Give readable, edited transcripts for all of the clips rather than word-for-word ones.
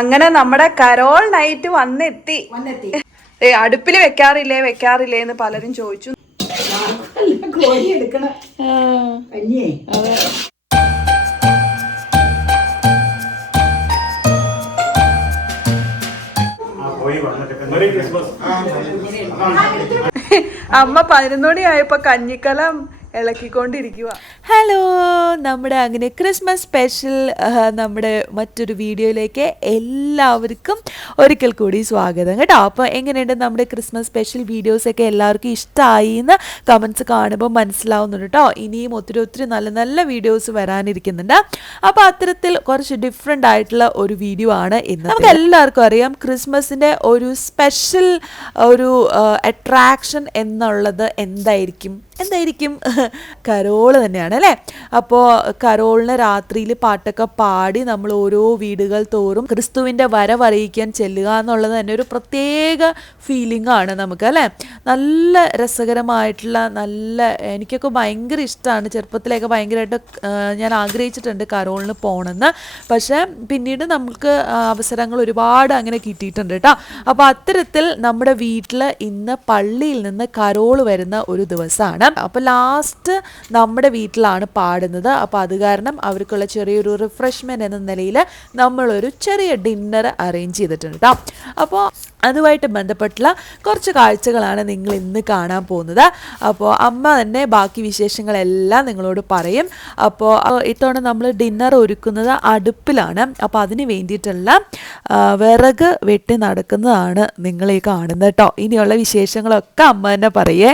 അങ്ങനെ നമ്മുടെ Carol night വന്നെത്തി. അടുപ്പില് വെക്കാറില്ലേ എന്ന് പലരും ചോദിച്ചു. അമ്മ 11 മണിയായപ്പോ കഞ്ഞിക്കലം ഇളക്കിക്കൊണ്ടിരിക്കുക. ഹലോ, നമ്മുടെ അങ്ങനെ ക്രിസ്മസ് സ്പെഷ്യൽ നമ്മുടെ മറ്റൊരു വീഡിയോയിലേക്ക് എല്ലാവർക്കും ഒരിക്കൽ കൂടി സ്വാഗതം കേട്ടോ. അപ്പോൾ എങ്ങനെയുണ്ട് നമ്മുടെ ക്രിസ്മസ് സ്പെഷ്യൽ വീഡിയോസൊക്കെ എല്ലാവർക്കും ഇഷ്ടമായി എന്ന് കമൻസ് കാണുമ്പോൾ മനസ്സിലാവുന്നുണ്ട് കേട്ടോ. ഇനിയും ഒത്തിരി നല്ല നല്ല വീഡിയോസ് വരാനിരിക്കുന്നുണ്ട്. അപ്പോൾ അത്തരത്തിൽ കുറച്ച് ഡിഫറെൻ്റ് ആയിട്ടുള്ള ഒരു വീഡിയോ ആണ് ഇന്ന്. നമുക്ക് എല്ലാവർക്കും അറിയാം ക്രിസ്മസിൻ്റെ ഒരു സ്പെഷ്യൽ ഒരു അട്രാക്ഷൻ എന്നുള്ളത് എന്തായിരിക്കും? കരോള് തന്നെയാണ് അല്ലേ. അപ്പോൾ കരോളിന് രാത്രിയിൽ പാട്ടൊക്കെ പാടി നമ്മൾ ഓരോ വീടുകൾ തോറും ക്രിസ്തുവിൻ്റെ വരവറിയിക്കാൻ ചെല്ലുക എന്നുള്ളത് തന്നെ ഒരു പ്രത്യേക ഫീലിംഗ് ആണ് നമുക്ക് അല്ലേ. നല്ല രസകരമായിട്ടുള്ള എനിക്കൊക്കെ ഭയങ്കര ഇഷ്ടമാണ്. ചെറുപ്പത്തിലേക്ക് ഭയങ്കരമായിട്ട് ഞാൻ ആഗ്രഹിച്ചിട്ടുണ്ട് കരോളിന് പോകണമെന്ന്. പക്ഷേ പിന്നീട് നമുക്ക് അവസരങ്ങൾ ഒരുപാട് അങ്ങനെ കിട്ടിയിട്ടുണ്ട് കേട്ടോ. അപ്പോൾ അത്തരത്തിൽ നമ്മുടെ വീട്ടിൽ ഇന്ന് പള്ളിയിൽ നിന്ന് കരോള് വരുന്ന ഒരു ദിവസമാണ്. അപ്പോൾ ലാസ്റ്റ് നമ്മുടെ വീട്ടിലാണ് പാടുന്നത്. അപ്പോൾ അത് കാരണം അവർക്കുള്ള ചെറിയൊരു റിഫ്രഷ്മെൻറ്റ് എന്ന നിലയിൽ നമ്മളൊരു ചെറിയ ഡിന്നർ അറേഞ്ച് ചെയ്തിട്ടുണ്ട് കേട്ടോ. അപ്പോൾ അതുമായിട്ട് ബന്ധപ്പെട്ടുള്ള കുറച്ച് കാഴ്ചകളാണ് നിങ്ങൾ ഇന്ന് കാണാൻ പോകുന്നത്. അപ്പോൾ അമ്മ തന്നെ ബാക്കി വിശേഷങ്ങളെല്ലാം നിങ്ങളോട് പറയും. അപ്പോൾ ഇത്തവണ നമ്മൾ ഡിന്നർ ഒരുക്കുന്നത് അടുപ്പിലാണ്. അപ്പോൾ അതിന് വേണ്ടിയിട്ടുള്ള വിറക് വെട്ടി നടക്കുന്നതാണ് നിങ്ങളീ കാണുന്നത് കേട്ടോ. ഇനിയുള്ള വിശേഷങ്ങളൊക്കെ അമ്മ തന്നെ പറയേ.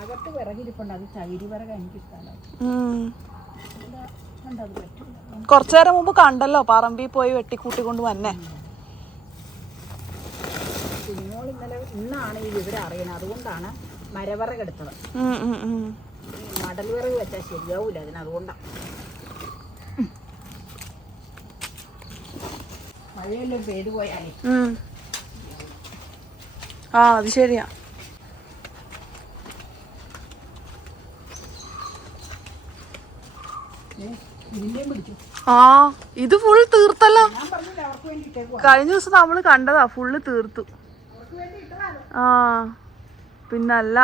അകത്ത് വിറകിരിപ്പുണ്ട്. അത് ചകിരി വിറക് എനിക്കിഷ്ടമാണ്. കുറച്ചു നേരം മുമ്പ് കണ്ടല്ലോ പറമ്പിൽ പോയി വെട്ടിക്കൂട്ടിക്കൊണ്ട് വന്നെ. കുഞ്ഞോൾ ഇന്നാണ് ഈ വിവരം അറിയുന്നത്. അതുകൊണ്ടാണ് മരവിറക് എടുത്തത്. മടൽ വിറക് വെച്ചാൽ ശരിയാവൂല അതുകൊണ്ടാണ്. മഴയെല്ലാം പെയ്തു പോയാലേ. അത് ശരിയാ. ഇത് ഫുൾ തീർത്തല്ലോ. കഴിഞ്ഞ ദിവസം നമ്മള് കണ്ടതാ, ഫുള്ള് തീർത്തു. പിന്നല്ല.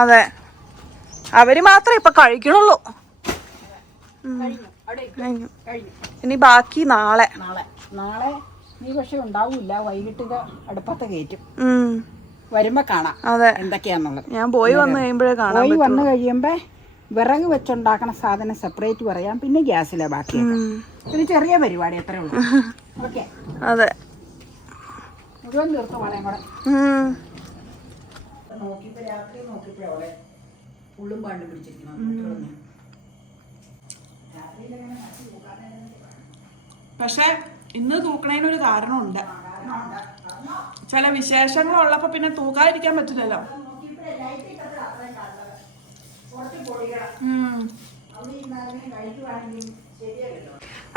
അതെ, അവര് മാത്രമേ ഇപ്പൊ കഴിക്കണുള്ളൂ. ഇനി ബാക്കി നാളെ നീ പക്ഷെ ഉണ്ടാവൂല. വൈകിട്ട് അടുപ്പത്ത് കയറ്റും. വരുമ്പോ കാണാം എന്തൊക്കെയാന്നുള്ളത്. ഞാൻ പോയി വന്നു കഴിയുമ്പോഴേ കാണാം. പോയി വന്നു കഴിയുമ്പോ വിറക് വെച്ചുണ്ടാക്കണ സാധനം സെപ്പറേറ്റ് പറയാം. പിന്നെ ഗ്യാസിലെ ബാക്കി ഒരു ചെറിയ പരിപാടി അത്രേ ഉള്ളൂ. ഓക്കെ. അതെ, മുഴുവൻ തീർത്ത വളയും കൂടെ നോക്കിയപ്പോ രാത്രി നോക്കിയപ്പോ അവിടെ ഉള്ളും പാണ്ട് പിടിച്ചിരിക്കണം. പക്ഷെ ഇന്ന് തൂക്കണേനൊരു കാരണമുണ്ട്. ചില വിശേഷങ്ങളുള്ളപ്പോ പിന്നെ തൂക്കാതിരിക്കാൻ പറ്റില്ലല്ലോ.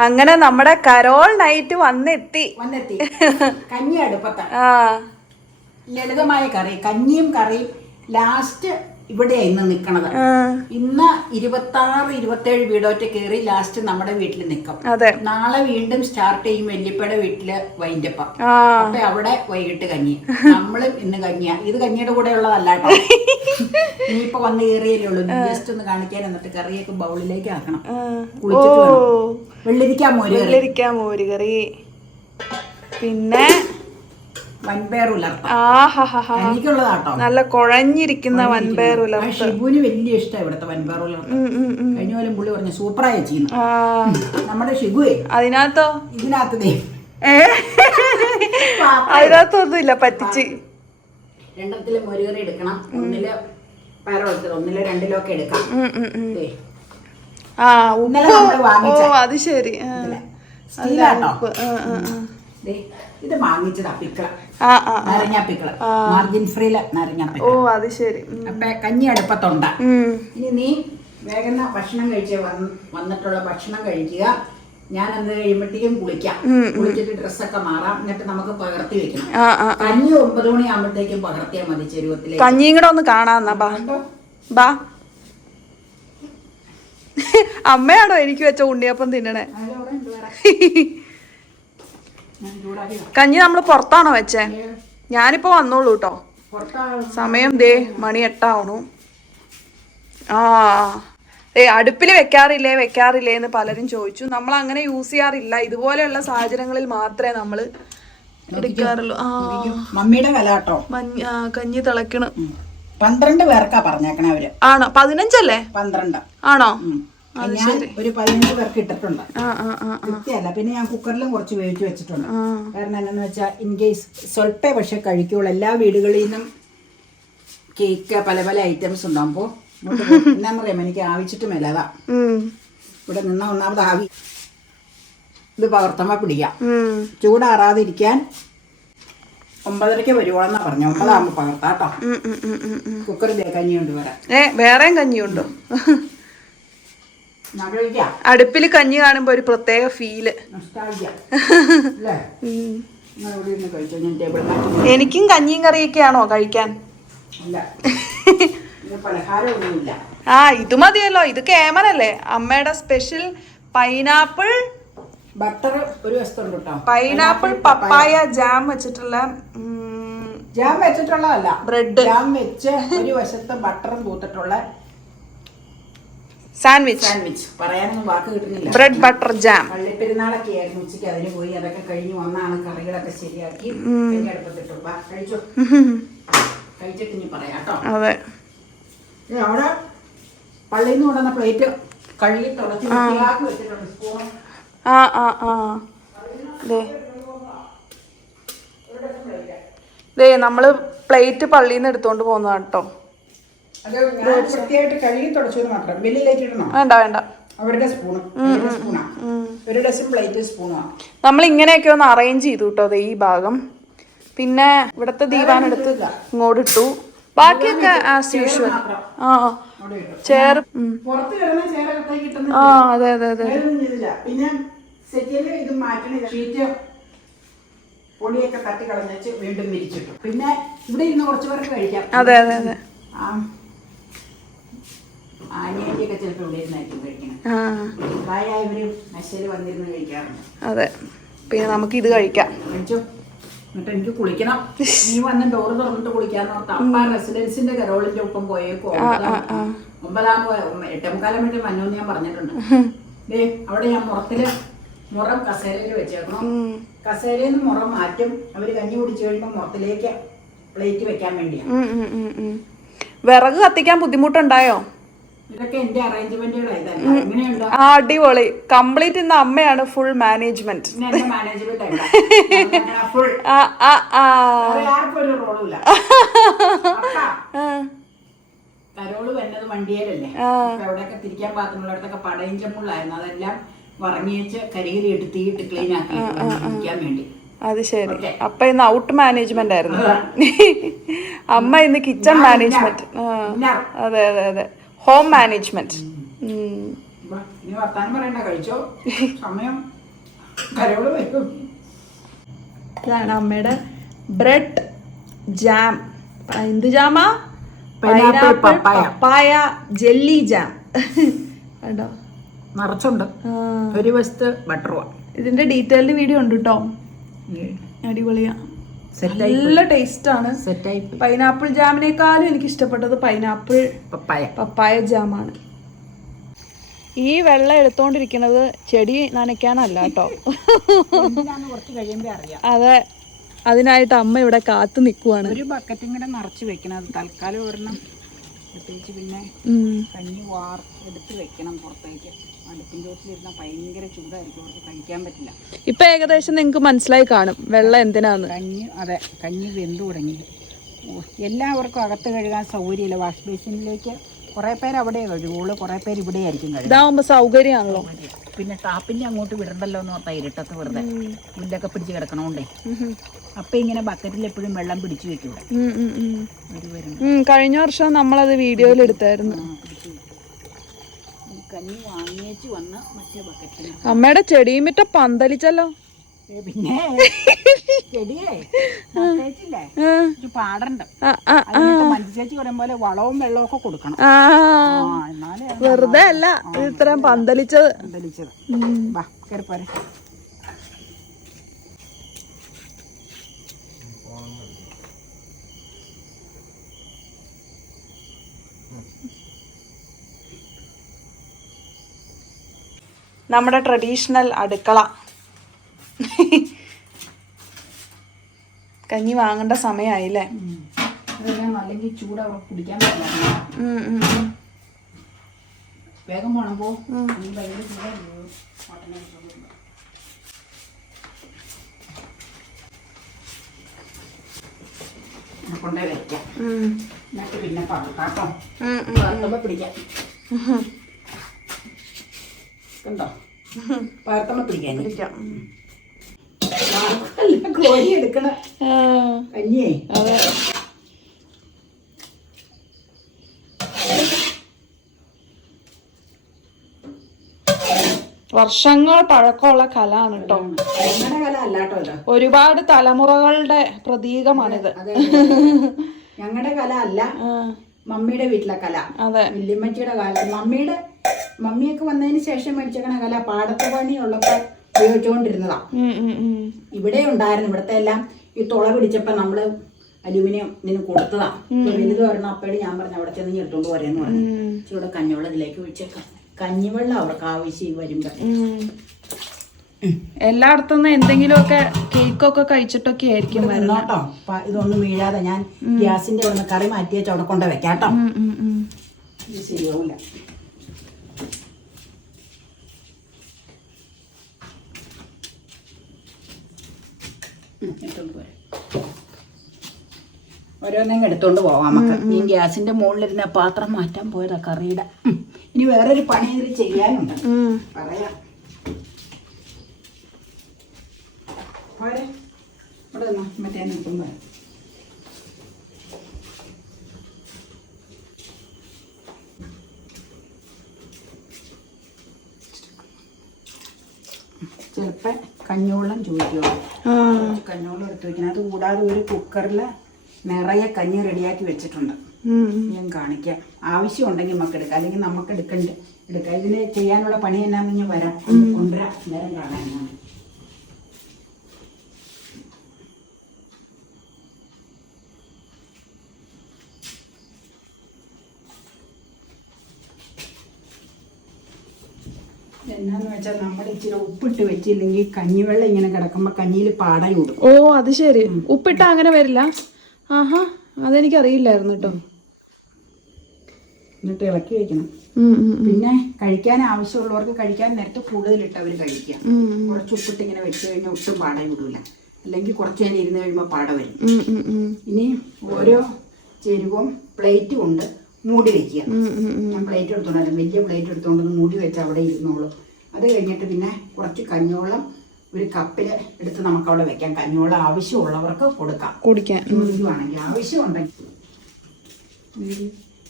അങ്ങനെ നമ്മുടെ കരോൾ നൈറ്റ് വന്നെത്തി. കഞ്ഞി അടുപ്പത്താണ്. ലളിതമായ കറി, കഞ്ഞിയും കറിയും. ലാസ്റ്റ് ഇവിടെയാ ഇന്ന് നിക്കണത്. ഇന്ന് 26-27 വീടോറ്റ് കയറി ലാസ്റ്റ് നമ്മുടെ വീട്ടിൽ നിൽക്കും. നാളെ വീണ്ടും സ്റ്റാർട്ട് ചെയ്യും വല്യപ്പയുടെ വീട്ടില് വൈൻഡപ്പ. അപ്പൊ അവിടെ വൈകിട്ട് കഞ്ഞി. നമ്മളും ഇന്ന് കഞ്ഞിയാ. ഇത് കഞ്ഞിയുടെ കൂടെ ഉള്ളതല്ലാട്ടോ. നീ ഇപ്പൊ വന്ന് കയറിയല്ലേ ഉള്ളൂ. നീ ജസ്റ്റ് ഒന്ന് കാണിക്കാൻ. എന്നിട്ട് കറിയൊക്കെ ബൗളിലേക്ക് ആക്കണം. കുളിച്ചിട്ട് വെള്ളരിക്ക മോരുകറി, പിന്നെ വൻപയർ ഉലർത്ത. എനിക്കുള്ളതാട്ടോ. നല്ല കുഴഞ്ഞിരിക്കുന്ന വൻപയർ ഉലർത്ത. ഷിബുവിന് വലിയ ഇഷ്ടമാണ് ഇവിടുത്തെ വൻപയർ ഉലർത്ത. കഴിഞ്ഞ പോലും പുള്ളി പറഞ്ഞു സൂപ്പറായി ചെയ്യുന്നു. നമ്മുടെ ഷിബുവേ അതിനകത്തോ ഇതിനകത്ത് അതിനകത്തൊന്നുമില്ല, പറ്റിച്ച്. രണ്ടെണ്ണത്തില് മോരുകറി എടുക്കണം, ഒന്നില് പയറെടുത്തത്, ഒന്നില് രണ്ടിലൊക്കെ എടുക്കാം. അത് ശരി. ഇത് വാങ്ങിച്ചതാ പിക്കള, നാരങ്ങാപ്പിക്കള്, മാർജിൻ ഫ്രീയില് നാരങ്ങാപ്പിക്കള. ഓ അത് ശരി. അപ്പൊ കഞ്ഞി അടുപ്പത്തുണ്ട. ഇനി നീ വേഗം ഭക്ഷണം കഴിച്ച് വന്നിട്ടുള്ള ഭക്ഷണം കഴിക്കുക. ഞാൻ എന്ത് കഴിയുമ്പോഴത്തേക്കും കുളിക്കാം, കുളിച്ചിട്ട് ഡ്രസ്സൊക്കെ മാറാം, എന്നിട്ട് നമുക്ക് പകർത്തി വെക്കണം. കഞ്ഞി 9 മണിയാകുമ്പോഴത്തേക്കും പകർത്തിയാൽ മതി ചെരുവത്തിലേക്ക്. കഞ്ഞിയും കൂടെ ഒന്ന് കാണാന്നാ. ബാ അമ്മയാണോ എനിക്ക് വെച്ച ഉണ്ണിയപ്പം തിന്നണേ? കഞ്ഞി നമ്മള് പുറത്താണോ വെച്ചേ? ഞാനിപ്പോ വന്നോളൂ കേട്ടോ. സമയം ദേ മണി 8 ആ അടുപ്പിൽ വെക്കാറില്ലേ എന്ന് പലരും ചോദിച്ചു. നമ്മൾ അങ്ങനെ യൂസ് ചെയ്യാറില്ല, ഇതുപോലെയുള്ള സാഹചര്യങ്ങളിൽ മാത്രമേ നമ്മൾ എടുക്കാറുള്ളൂ. മമ്മിയുടെ വില കേട്ടോ. കഞ്ഞി തിളക്കണം. 12 പേർക്കാ പറഞ്ഞേക്കണേ അവര്. ആണോ? 15 അല്ലേ? 12 ആണോ? ഞാൻ ഒരു 15 പേർക്ക് ഇട്ടിട്ടുണ്ട്. കൃത്യമല്ല. പിന്നെ ഞാൻ കുക്കറിലും കുറച്ച് വേവിച്ച് വെച്ചിട്ടുണ്ട്. കാരണം എന്താണെന്ന് വെച്ചാൽ ഇൻ കേസ് സ്വൽപ്പേ പക്ഷെ കഴിക്കുള്ളൂ. എല്ലാ വീടുകളിൽ നിന്നും കേക്ക് പല പല ഐറ്റംസ് ഉണ്ടാകുമ്പോൾ എന്നാന്ന് പറയാം, എനിക്ക് ആവിച്ചിട്ട് മേലതാ ഇവിടെ നിന്ന ഒന്നാമത് ആവി. ഇത് പകർത്തുമ്പോ പിടിക്കാം. ചൂടാറാതിരിക്കാൻ 9:30 വരുവോളെന്നാ പറഞ്ഞു. 9 ആകുമ്പോ പകർത്താട്ടോ. കുക്കറിൽ കഞ്ഞിയുണ്ട് വേറെയും കഞ്ഞിയുണ്ടോ? അടുപ്പില് കഞ്ഞി കാണുമ്പോ ഒരു പ്രത്യേക ഫീല്. എനിക്കും കഞ്ഞിയും കറിയൊക്കെയാണോ കഴിക്കാൻ? ഇത് മതിയല്ലോ. ഇത് കേമനല്ലേ? അമ്മയുടെ സ്പെഷ്യൽ പൈനാപ്പിൾ ബട്ടർ ഒരു വശത്തുണ്ട് കേട്ടോ. പൈനാപ്പിൾ പപ്പായ ജാം വെച്ചിട്ടുള്ളതല്ല, ബ്രെഡ് ജാം വെച്ച് ഒരു വശത്ത് ബട്ടറും തൂത്തിട്ടുള്ള സാൻഡ്വിച്ച്. പറയാനൊന്നും വാക്ക് കിട്ടുന്നില്ല. Bread butter jam. പള്ളിപ്പെരുന്നാളൊക്കെ ആയിരുന്നു. ഉച്ചയ്ക്ക് അതിന് പോയി, അതൊക്കെ കഴിഞ്ഞ് വന്നാണ് കറികളൊക്കെ ശരിയാക്കി അടുപ്പത്തിട്ടു. കഴിച്ചോ? കഴിച്ചിട്ട് ഇനി പറയാട്ടോ. അതെ. അവിടെ പള്ളിയിൽ നിന്ന് കൊണ്ടുവന്ന പ്ലേറ്റ് കഴുകി തുടച്ച് വൃത്തിയാക്കി വെച്ചിട്ടുണ്ട്. സ്പൂൺ നമ്മള് പ്ലേറ്റ് പള്ളിയിൽ നിന്ന് എടുത്തോണ്ട് പോകുന്നതാണ് കേട്ടോ. വൃത്തിയായിട്ട് കഴുകി തുടച്ചത് മാത്രം. വെളിയിലേക്ക് ഇടണോ? വേണ്ട. അവരുടെ സ്പൂണ്, ഒരു ഡസൻ പ്ലേറ്റ് സ്പൂണാണ്. നമ്മൾ ഇങ്ങനെയൊക്കെ ഒന്ന് അറേഞ്ച് ചെയ്തു കേട്ടോ ഈ ഭാഗം. പിന്നെ ഇവിടത്തെ ദീപാൻ എടുത്ത് ഇങ്ങോട്ട് ഇട്ടു. ബാക്കിയൊക്കെ ആസ് യൂഷ്വൽ. ചെയർ. അതെ. പിന്നെ ഇത് മാറ്റണ ഷീറ്റ് പൊടിയൊക്കെ തട്ടി കളഞ്ഞ് വീണ്ടും വിരിച്ചിട്ടു. പിന്നെ ഇവിടെ ഇരുന്ന് കുറച്ച് പേർക്ക് കഴിക്കാം. അതെ. ആനയൊക്കെ ചിലപ്പോൾ ഇവിടെ ഇരുന്നായിരിക്കും കഴിക്കണം. പ്രായമായവര് മെസ്സേജ് വന്നിരുന്ന് കഴിക്കാറുണ്ട്. അതെ. പിന്നെ നമുക്ക് ഇത് കഴിക്കാം. കഴിച്ചോ? എന്നിട്ട് എനിക്ക് കുളിക്കണം. നീ വന്ന് ഡോറ് തുറന്നിട്ട് കുളിക്കാന്ന് ഓർത്ത് അപ്പ റെസിഡൻസിന്റെ കരോളിന്റെ ഒപ്പം പോയേക്കോ. 8:45 വന്നോന്ന് ഞാൻ പറഞ്ഞിട്ടുണ്ട്. അവിടെ ഞാൻ മുറം കസേരയിൽ വെച്ചേക്കണം. കസേരയിൽ നിന്ന് മുറം മാറ്റും. അവര് കഞ്ഞി കുടിച്ചു കഴിയുമ്പോൾ മുറത്തിലേക്ക് പ്ലേറ്റ് വെക്കാൻ വേണ്ടിയാണ്. വിറക് കത്തിക്കാൻ ബുദ്ധിമുട്ടുണ്ടായോ? ഇതൊക്കെ എന്റെ അറേഞ്ച്മെന്റുകളായിരുന്നു. എങ്ങനെയുണ്ടോ? അടിപൊളി. കംപ്ലീറ്റ് ഇന്ന് അമ്മയാണ് ഫുൾ മാനേജ്മെന്റ്. ആർക്കൊരു റോളുമില്ല. കരോള് വരുന്നത് വണ്ടിയിലല്ലേ. എവിടെയൊക്കെ തിരിക്കാൻ പാത്രമുള്ളിടത്തൊക്കെ പടയും ചെമ്മുള്ളായിരുന്നു. അതെല്ലാം വറങ്ങിച്ച് കരികിരി എടുത്തിട്ട് ക്ലീൻ ആക്കി ഇരിക്കാൻ വേണ്ടി. അത് ശരി. അപ്പൊ ഇന്ന് ഔട്ട് മാനേജ്മെന്റ് ആയിരുന്നു. അമ്മ ഇന്ന് കിച്ചൺ മാനേജ്മെന്റ്. അതെ. Home management. ഇതാണ് അമ്മയുടെ ബ്രെഡ് ജാം. എന്ത് ജാമാ? പൈനാപ്പിൾ പപ്പായ ജെല്ലി ജാം. കണ്ടോ? നിറച്ചുണ്ട്. ഒരു വശത്ത് ബട്ടറുവാ. ഇതിന്റെ ഡീറ്റെയിൽഡ് വീഡിയോ ഉണ്ട് കേട്ടോ. അടിപൊളിയാ. നല്ല ടേസ്റ്റ് ആണ്. പൈനാപ്പിൾ ജാമിനേക്കാളും എനിക്ക് ഇഷ്ടപ്പെട്ടത് പൈനാപ്പിൾ പപ്പായ ജാമാണ്. ഈ വെള്ളം എടുത്തോണ്ടിരിക്കുന്നത് ചെടി നനയ്ക്കാനല്ല കേട്ടോ. അതെ, അതിനായിട്ട് അമ്മ ഇവിടെ കാത്തു നിൽക്കുവാണ്. ഒരു ബക്കറ്റും കൂടെ നിറച്ച് വെക്കണം. അത് തൽക്കാലം ഒരെണ്ണം പ്രത്യേകിച്ച് പിന്നെ കഞ്ഞി എടുത്ത് വെക്കണം പുറത്തേക്ക്. അടുപ്പിൻ്റെ ചോട്ടിലിരുന്നാൽ ഭയങ്കര ചൂടായിരിക്കും, അവർക്ക് കഴിക്കാൻ പറ്റില്ല. ഇപ്പം ഏകദേശം നിങ്ങൾക്ക് മനസ്സിലായി കാണും വെള്ളം എന്തിനാന്ന്. അതെ, കഞ്ഞി വെന്തു തുടങ്ങി. എല്ലാവർക്കും അകത്ത് കഴുകാൻ സൗകര്യമില്ല. വാഷ് ബേസിനിലേക്ക് കുറേ പേര് അവിടെ കഴുകുള്ളൂ, കുറേ പേര് ഇവിടെ ആയിരിക്കും കഴുകുക. ഇതാവുമ്പോൾ സൗകര്യമാണല്ലോ. പിന്നെ ടാപ്പിൻ്റെ അങ്ങോട്ട് വിടണ്ടല്ലോ എന്ന് ഓർത്താ ഇരുട്ടത്ത് വെറുതെ പുല്ലൊക്കെ പിടിച്ച് കിടക്കണോണ്ടേ. അപ്പം ഇങ്ങനെ ബക്കറ്റിൽ എപ്പോഴും വെള്ളം പിടിച്ചു വെക്കൂടെ. കഴിഞ്ഞ വർഷം നമ്മളത് വീഡിയോയിൽ എടുത്തായിരുന്നു. കഞ്ഞി വാങ്ങിയേച്ച് വന്ന് മറ്റേ ബക്കറ്റിൽ. അമ്മയുടെ ചെടിയും വിറ്റ പന്തലിച്ചല്ലോ. പിന്നെ ചെടിയേ പാടണ്ട. മനുഷ്യേച്ചി പറയും പോലെ വളവും വെള്ളവും ഒക്കെ കൊടുക്കണം. വെറുതെ അല്ല ഇത്രയും പന്തലിച്ചത്. വാ കയറിപ്പോരെ. നമ്മുടെ ട്രഡീഷണൽ അടുക്കള. കഞ്ഞി വാങ്ങേണ്ട സമയമായില്ലേ? അല്ലെങ്കിൽ ചൂട് അവിടെ കുടിക്കാൻ പറ്റില്ല. വേഗം പോണം പോ. കൊണ്ടേ വയ്ക്കാം, എന്നിട്ട് പിന്നെ പറക്കാട്ടോ പിടിക്കാം. കണ്ടോ, പാർത്തമ്മ പിടിക്കാം. കോരി എടുക്കണ കഞ്ഞിയേ. അതെ, വർഷങ്ങൾ പഴക്കമുള്ള കലയാണ് കേട്ടോ. ഞങ്ങളുടെ കല അല്ല കേട്ടോ, ഒരുപാട് തലമുറകളുടെ പ്രതീകമാണിത്. ഞങ്ങളുടെ കല അല്ല, മമ്മിയുടെ വീട്ടിലെ കല. അതെ, വല്യമ്മച്ചിയുടെ കാലത്ത് മമ്മിയൊക്കെ വന്നതിന് ശേഷം മേടിച്ചേക്കണ കല പാടത്ത് പണിയുള്ളപ്പോ ഉപയോഗിച്ചുകൊണ്ടിരുന്നതാ. ഇവിടെ ഉണ്ടായിരുന്നു. ഇവിടത്തെ എല്ലാം ഈ തുള പിടിച്ചപ്പോ നമ്മള് അലൂമിനിയം ഇതിന് കൊടുത്തതാ. വലുത് പറഞ്ഞ അപ്പഴ് ഞാൻ പറഞ്ഞു അവിടെ ചെന്ന് എടുത്തോണ്ട് പോരെന്ന് പറഞ്ഞു. ഇവിടെ കഞ്ഞിവെള്ളം ഇതിലേക്ക് ഒഴിച്ചേക്കാം. കഞ്ഞിവെള്ളം അവർക്ക് ആവശ്യം വരുമ്പോ. എല്ലായിടത്തുനിന്ന് എന്തെങ്കിലുമൊക്കെ കേക്കൊക്കെ കഴിച്ചിട്ടൊക്കെ ആയിരിക്കും കേട്ടോ. ഇതൊന്നും വീഴാതെ ഞാൻ ഗ്യാസിന്റെ ഒന്ന് കറി മാറ്റി വെച്ച് അവിടെ കൊണ്ട് വെക്കാട്ടോ. ഇത് ശരിയാവില്ല. ഓരോന്നെങ്കിലും എടുത്തോണ്ട് പോവാം നമുക്ക്. ഈ ഗ്യാസിന്റെ മുകളിലിരുന്ന പാത്രം മാറ്റാൻ പോയതാ കറിയുടെ. ഇനി വേറൊരു പണി ഇതിൽ ചെയ്യാനുണ്ട്, പറയാം. പോരെ, ഇവിടെ നിന്നോ, മറ്റേ നിൽക്കുമ്പോ. ചിലപ്പോൾ കഞ്ഞിവെള്ളം ചോദിക്കുമോ, കഞ്ഞിവെള്ളം എടുത്ത് വെക്കണം. അത് കൂടാതെ ഒരു കുക്കറിൽ നിറയെ കഞ്ഞി റെഡിയാക്കി വെച്ചിട്ടുണ്ട്. ഞാൻ കാണിക്കാം. ആവശ്യം ഉണ്ടെങ്കിൽ നമുക്ക് എടുക്കാം, അല്ലെങ്കിൽ നമുക്ക് എടുക്കാം. ഇതിന് ചെയ്യാനുള്ള പണി എന്നാന്ന് ഞാൻ വരാം, കൊണ്ടുവരാം, നേരം കാണാൻ. എന്നാന്ന് വെച്ചാൽ നമ്മൾ ഇച്ചിരി ഉപ്പിട്ട് വെച്ചില്ലെങ്കിൽ കഞ്ഞിവെള്ളം ഇങ്ങനെ കിടക്കുമ്പോ കഞ്ഞിയിൽ പാടയൂടും. ഓ അത് ശരി, ഉപ്പിട്ട അങ്ങനെ വരില്ല. ആഹാ, അതെനിക്കറിയില്ലായിരുന്നു കേട്ടോ. എന്നിട്ട് ഇളക്കി വെക്കണം. പിന്നെ കഴിക്കാൻ ആവശ്യമുള്ളവർക്ക് കഴിക്കാൻ നേരത്തെ കൂടുതലിട്ട് അവർ കഴിക്കാം. കുറച്ച് ഉപ്പിട്ട് ഇങ്ങനെ വെച്ച് കഴിഞ്ഞാൽ ഒട്ടും പാടയൂടില്ല. അല്ലെങ്കിൽ കുറച്ച് നേരം ഇരുന്ന് കഴിയുമ്പോൾ പാട വരും. ഇനി ഓരോ ചേരുവവും പ്ലേറ്റ് കൊണ്ട് മൂടി വെക്കുക. ഞാൻ പ്ലേറ്റ് എടുത്തോണ്ടല്ലോ, വലിയ പ്ലേറ്റ് എടുത്തോണ്ടൊന്ന് മൂടി വെച്ച് അവിടെ ഇരുന്നോളൂ. അത് കഴിഞ്ഞിട്ട് പിന്നെ കുറച്ച് കഞ്ഞോളം ഒരു കപ്പിൽ എടുത്ത് നമുക്ക് അവിടെ വെക്കാം. കഞ്ഞോളം ആവശ്യമുള്ളവർക്ക് കൊടുക്കാം, കുടിക്കാൻ ആണെങ്കിൽ. ആവശ്യമുണ്ടെങ്കിൽ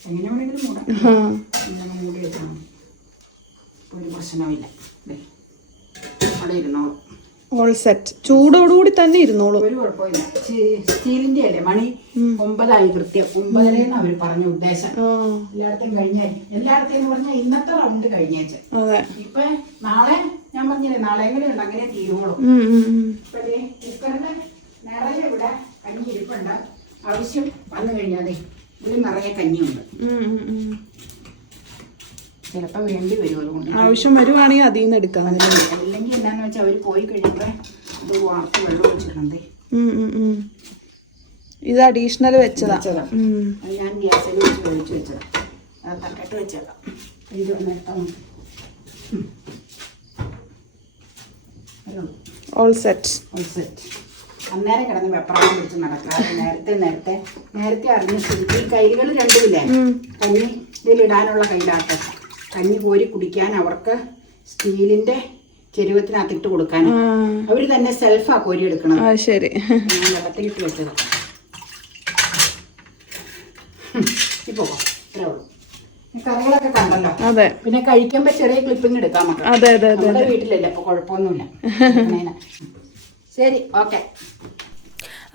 എങ്ങനെ വേണമെങ്കിലും മൂടാം. ഇങ്ങനെ മൂടി വെച്ചാൽ ഒരു പ്രശ്നമില്ല. അവിടെ ഇരുന്നോളൂ. All set. ചൂടോടുകൂടി തന്നെ ഇരുന്നോളൂ, ഒരു കുഴപ്പമില്ല. സ്റ്റീലിന്റെ അല്ലേ, മണി 9 കൃത്യം. 9:30 അവർ പറഞ്ഞ ഉദ്ദേശം. എല്ലായിടത്തും കഴിഞ്ഞ, എല്ലായിടത്തും പറഞ്ഞാൽ ഇന്നത്തെ റൗണ്ട് കഴിഞ്ഞേച്ച്. ഇപ്പൊ നാളെ ഞാൻ പറഞ്ഞില്ലേ, നാളെ എങ്ങനെയുണ്ട് അങ്ങനെ തീരുവോളൂ. ഇപ്പൊ കുക്കറിന്റെ നിറയെ ഇവിടെ കഞ്ഞി ഇരിപ്പുണ്ട്. ആവശ്യം വന്നു കഴിഞ്ഞാലേ ഒരു നിറയെ കഞ്ഞിയുണ്ട്. ചിലപ്പോൾ വേണ്ടി വരുമല്ലോ, ആവശ്യം വരുവാണെങ്കിൽ അതിൽ നിന്ന് എടുക്കാം. അല്ലെങ്കിൽ എന്താന്ന് വെച്ചാൽ അവർ പോയി കഴിയുമ്പോൾ ഇത് വാർത്ത് വെള്ളം വെച്ചിട്ടുണ്ടേ. ഇത് അഡീഷണൽ വെച്ചതാ. അത് ഞാൻ ഗ്യാസിൽ വെച്ച് വേവിച്ച് വെച്ചതാ. അത് തട്ടിട്ട് വെച്ചേക്കാം. ഇത് വന്നെടുത്താൽ ഓൾ സെറ്റ്. അന്നേരം കിടന്ന് വെപ്രാളം പിടിച്ച് നടക്കാറ്. നേരത്തെ അറിഞ്ഞ് ശരിക്കും ഈ കൈകൾ രണ്ടുമില്ലേ, കഞ്ഞി ഇതിലിടാനുള്ള കയ്യിലാട്ടെ. കഞ്ഞി കോരി കുടിക്കാൻ അവർക്ക് സ്റ്റീലിന്റെ ചെരുവത്തിനകത്തിട്ട് കൊടുക്കാൻ അവര് തന്നെ സെൽഫാ കോരി എടുക്കണം. ശരി, ഞാൻ വെള്ളത്തിലിട്ട് വെച്ചത്. ഇപ്പൊ ഇത്രേ ഉള്ളൂ. കറികളൊക്കെ കണ്ടല്ലോ. അതെ, പിന്നെ കഴിക്കുമ്പോ ചെറിയ ക്ലിപ്പിങ് എടുക്കാം നമുക്ക്. അതെ അതെ അതെ, നമ്മുടെ വീട്ടിലല്ലേ, അപ്പൊ കുഴപ്പമൊന്നുമില്ല. ശരി, ഓക്കെ.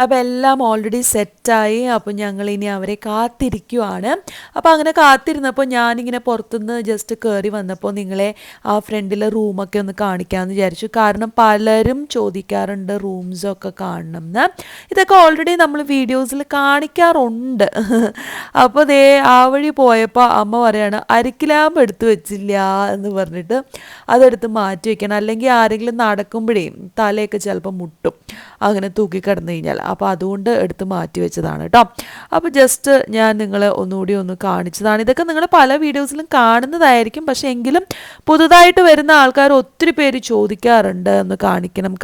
അപ്പോൾ എല്ലാം ഓൾറെഡി സെറ്റായി. അപ്പോൾ ഞങ്ങളിനി അവരെ കാത്തിരിക്കുവാണ്. അപ്പോൾ അങ്ങനെ കാത്തിരുന്നപ്പോൾ ഞാനിങ്ങനെ പുറത്തുനിന്ന് ജസ്റ്റ് കയറി വന്നപ്പോൾ നിങ്ങളെ ആ ഫ്രണ്ടിലെ റൂമൊക്കെ ഒന്ന് കാണിക്കാമെന്ന് വിചാരിച്ചു. കാരണം പലരും ചോദിക്കാറുണ്ട് റൂംസൊക്കെ കാണണം എന്ന്. ഇതൊക്കെ ഓൾറെഡി നമ്മൾ വീഡിയോസിൽ കാണിക്കാറുണ്ട്. അപ്പോൾ ദേ ആ വഴി പോയപ്പോൾ അമ്മ പറയാണ് അരിക്കിലാമ്പ് എടുത്ത് വെച്ചില്ല എന്ന് പറഞ്ഞിട്ട് അതെടുത്ത് മാറ്റി വെക്കണം, അല്ലെങ്കിൽ ആരെങ്കിലും നടക്കുമ്പോഴേ തലയൊക്കെ ചിലപ്പോൾ മുട്ടും അങ്ങനെ തൂക്കി കിടന്നു കഴിഞ്ഞാൽ. അപ്പോൾ അതുകൊണ്ട് എടുത്ത് മാറ്റി വെച്ചതാണ് കേട്ടോ. അപ്പോൾ ജസ്റ്റ് ഞാൻ നിങ്ങളെ ഒന്നുകൂടി ഒന്ന് കാണിച്ചതാണ്. ഇതൊക്കെ നിങ്ങൾ പല വീഡിയോസിലും കാണുന്നതായിരിക്കും, പക്ഷേ എങ്കിലും പുതുതായിട്ട് വരുന്ന ആൾക്കാർ ഒത്തിരി പേര് ചോദിക്കാറുണ്ട് ഒന്ന് കാണിക്കണം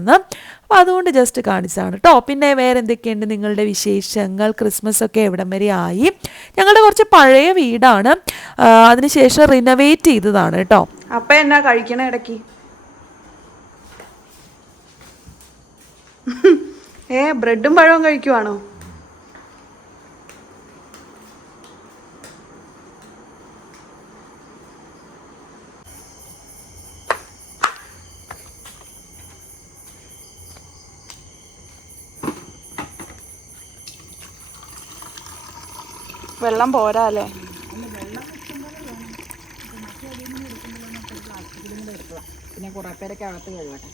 എന്ന്. അപ്പോൾ അതുകൊണ്ട് ജസ്റ്റ് കാണിച്ചതാണ് കേട്ടോ. പിന്നെ വേറെ എന്തൊക്കെയുണ്ട് നിങ്ങളുടെ വിശേഷങ്ങൾ? ക്രിസ്മസ് ഒക്കെ എവിടം വരെ ആയി? ഞങ്ങളുടെ കുറച്ച് പഴയ വീടാണ്, അതിനുശേഷം റിനോവേറ്റ് ചെയ്തതാണ് കേട്ടോ. അപ്പം എന്നാ കഴിക്കണ ഇടയ്ക്ക്? ബ്രെഡും പഴവും കഴിക്കുവാണോ? വെള്ളം പോരാ അല്ലേ? പിന്നെ കുറേ പേരൊക്കെ അകത്ത് കഴുകട്ടെ.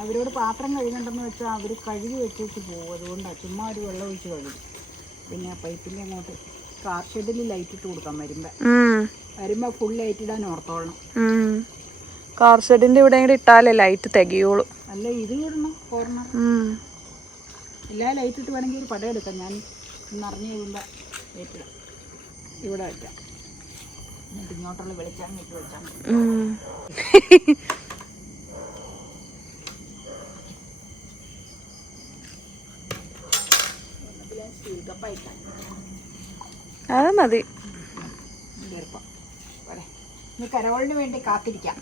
അവരോട് പാത്രം കഴുകണ്ടെന്ന് വെച്ചാൽ അവർ കഴുകി വെച്ചിട്ട് പോകും. അതുകൊണ്ടാണ് ചുമ്മാ ഒരു വെള്ളം ഒഴിച്ച് കഴുകും. പിന്നെ പൈപ്പിൻ്റെ അങ്ങോട്ട് കാർ ഷെഡിൽ ലൈറ്റ് ഇട്ട് കൊടുക്കാം. വരുമ്പോൾ ഫുൾ ലൈറ്റ് ഇടാൻ ഓർത്തോളണം. കാർ ഷെഡിൻ്റെ ഇവിടെ ഇട്ടാലേ ലൈറ്റ് തികയുള്ളൂ. അല്ല, ഇത് ഇടണം കോർണർ. എല്ലാ ലൈറ്റ് ഇട്ട് വേണമെങ്കിൽ ഒരു പടം എടുക്കാം. ഞാൻ നിറഞ്ഞു കഴിയുമ്പോൾ ലൈറ്റ് ഇടാം. ഇവിടെ വയ്ക്കാം. എന്നിട്ട് ഇങ്ങോട്ടുള്ള വെളിച്ചം ഇട്ട് വെച്ചാൽ അത് മതി. കരോളിന് വേണ്ടി കാത്തിരിക്കാം.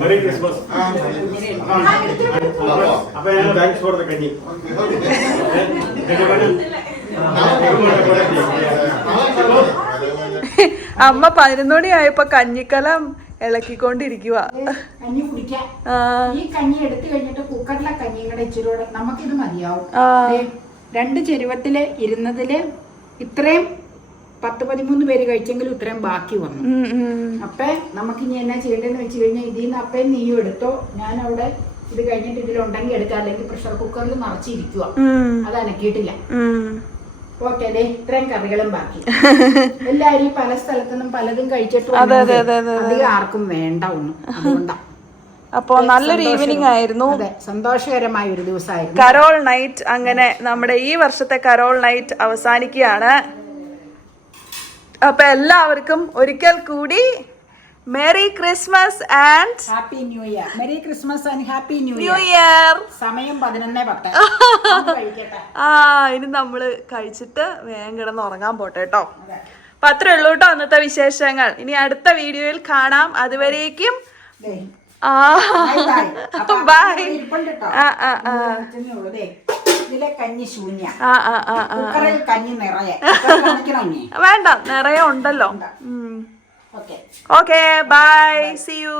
Merry Christmas. Thanks for the Kani. അമ്മ 11 മണി ആയപ്പോ കഞ്ഞിക്കലം ഇളക്കിക്കൊണ്ടിരിക്കുക. കഞ്ഞി കുടിക്കാം. ഈ കഞ്ഞി എടുത്തു കഴിഞ്ഞിട്ട് കുക്കറിലെ കഞ്ഞിയും കൂടെ ഇച്ചിരി നമുക്കിത് മതിയാവും. 2 ചെരുവത്തില് ഇരുന്നതില് ഇത്രയും 10-13 പേര് കഴിച്ചെങ്കിലും ഇത്രയും ബാക്കി വന്നു. അപ്പൊ നമുക്ക് ഇനി എന്നാ ചെയ്യേണ്ടതെന്ന് വെച്ച് കഴിഞ്ഞാൽ ഇതിൽ നിന്ന് അപ്പയും നീയും എടുത്തോ. ഞാൻ അവിടെ ഇത് കഴിഞ്ഞിട്ട് ഇതിലുണ്ടെങ്കിൽ എടുക്കാം, അല്ലെങ്കിൽ പ്രഷർ കുക്കറിൽ നിറച്ചിരിക്കുക. അത് അനക്കിയിട്ടില്ല. ഓക്കെ, അതെ, ഇത്രയും കറികളും ബാക്കി. എല്ലാവരും പല സ്ഥലത്തുനിന്നും പലതും കഴിച്ചിട്ട് അധികം ആർക്കും വേണ്ട ഒന്നും. അതുകൊണ്ടാ. അപ്പോ നല്ലൊരു ഈവനിങ് ആയിരുന്നു. അതെ, സന്തോഷകരമായ ഒരു ദിവസമായിരുന്നു. Carol night. അങ്ങനെ നമ്മുടെ ഈ വർഷത്തെ കരോൾ നൈറ്റ് അവസാനിക്കുകയാണ്. അപ്പൊ എല്ലാവർക്കും ഒരിക്കൽ കൂടി merry Christmas and happy new year. Merry Christmas and happy new new year. Year. സമയം 11:10. കഴിക്കട്ടെ. ഇനി നമ്മള് കഴിച്ചിട്ട് വേഗം കിടന്ന് ഉറങ്ങാൻ പോട്ടെ കേട്ടോ. അപ്പൊ അത്രേ ഉള്ളൂ കേട്ടോ അന്നത്തെ വിശേഷങ്ങൾ. ഇനി അടുത്ത വീഡിയോയിൽ കാണാം. അതുവരേക്കും ബൈ. ഇതിലെ കഞ്ഞി ശൂന്യ. കുക്കറിൽ കഞ്ഞി നിറയെ. വേണ്ട, നിറയെ ഉണ്ടല്ലോ. Okay okay bye, see U.